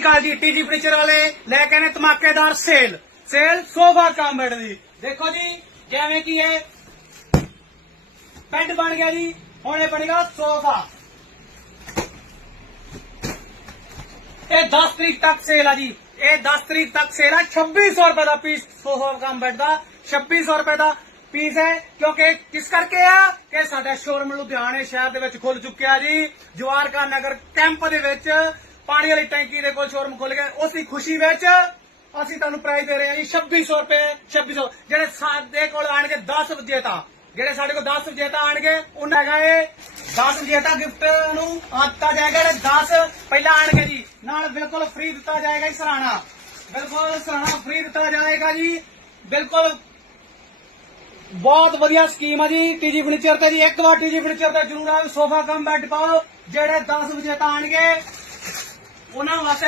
ਸ਼੍ਰੀ ਅਕਾਲ ਜੀ TG furniture ਵਾਲੇ, ਲੈ ਕੇ ਨੇ ਧਮਾਕੇਦਾਰ ਸੇਲ ਸੇਲ ਸੋਫਾ ਕਾਮੇਡ ਦੀ ਜਿਵੇਂ ਕਿ ਇਹ ਬੈੱਡ ਬਣ ਗਿਆ ਜੀ, ਹੁਣ ਇਹ ਬਣੇਗਾ ਸੋਫਾ। ਇਹ 10 ਤਰੀਕ ਤੱਕ ਸੇਲ ਆ ਜੀ। ਇਹ 10 ਤਰੀਕ ਤੱਕ ਸੇਲ ਆ। 2600 ਰੁਪਏ ਦਾ ਪੀਸ ਸੋਫਾ ਕੰਮ ਬੈੱਡ ਦਾ 2600 ਰੁਪਏ ਦਾ ਪੀਸ ਹੈ, ਕਿਉਂਕਿ ਕਿਸ ਕਰਕੇ ਆ? ਕਿ ਸਾਡਾ ਸ਼ੋਰੂਮ ਲੁਧਿਆਣੇ ਸ਼ਹਿਰ ਦੇ ਵਿੱਚ ਖੁੱਲ ਚੁੱਕਿਆ ਜੀ। ਜਵਾਰਕਾ ਨਗਰ ਕੈਂਪ ਦੇ ਵਿੱਚ ਪਾਣੀ ਵਾਲੀ ਟੈਂਕੀ ਦੇ ਕੋਲ ਸ਼ੋਰੂਮ ਖੁੱਲ ਗਿਆ। ਉਸ ਦੀ ਖੁਸ਼ੀ ਵਿੱਚ ਅਸੀਂ ਤੁਹਾਨੂੰ ਪ੍ਰਾਈਸ ਦੇ ਰਹੇ ਹਾਂ ਜੀ 2600 ਰੁਪਏ 2600 ਜਿਹੜੇ ਸਾਡੇ ਕੋਲ ਆਣਗੇ 10 ਵਿਜੇਤਾ। ਜਿਹੜੇ ਸਾਡੇ ਕੋਲ 10 ਵਿਜੇਤਾ ਆਣਗੇ, ਉਹਨਾਂ ਹੈਗਾ ਇਹ 10 ਵਿਜੇਤਾ ਗਿਫਟ ਨੂੰ ਆਤਾ ਜਾਏਗਾ, ਜਿਹੜੇ 10 ਪਹਿਲਾਂ ਆਣਗੇ ਜੀ। ਨਾਲ ਬਿਲਕੁਲ ਫ੍ਰੀ ਦਿੱਤਾ ਜਾਏਗਾ ਜੀ ਸਰਾਣਾ। ਬਿਲਕੁਲ ਸਰਾਣਾ ਫ੍ਰੀ ਦਿੱਤਾ ਜਾਏਗਾ ਜੀ। ਬਿਲਕੁਲ ਬਹੁਤ ਵਧੀਆ ਸਕੀਮ ਆ ਜੀ ਟੀਜੀ ਫਰਨੀਚਰ ਤੇ ਜੀ। ਇੱਕ ਵਾਰ ਟੀਜੀ ਫਰਨੀਚਰ ਤੇ ਜਰੂਰ ਆਓ ਸੋਫਾ ਕਮ ਬੈੱਡ ਪਾਓ। ਜਿਹੜੇ 10 ਵਿਜੇਤਾ ਆਣਗੇ ਉਹਨਾਂ ਵਾਸਤੇ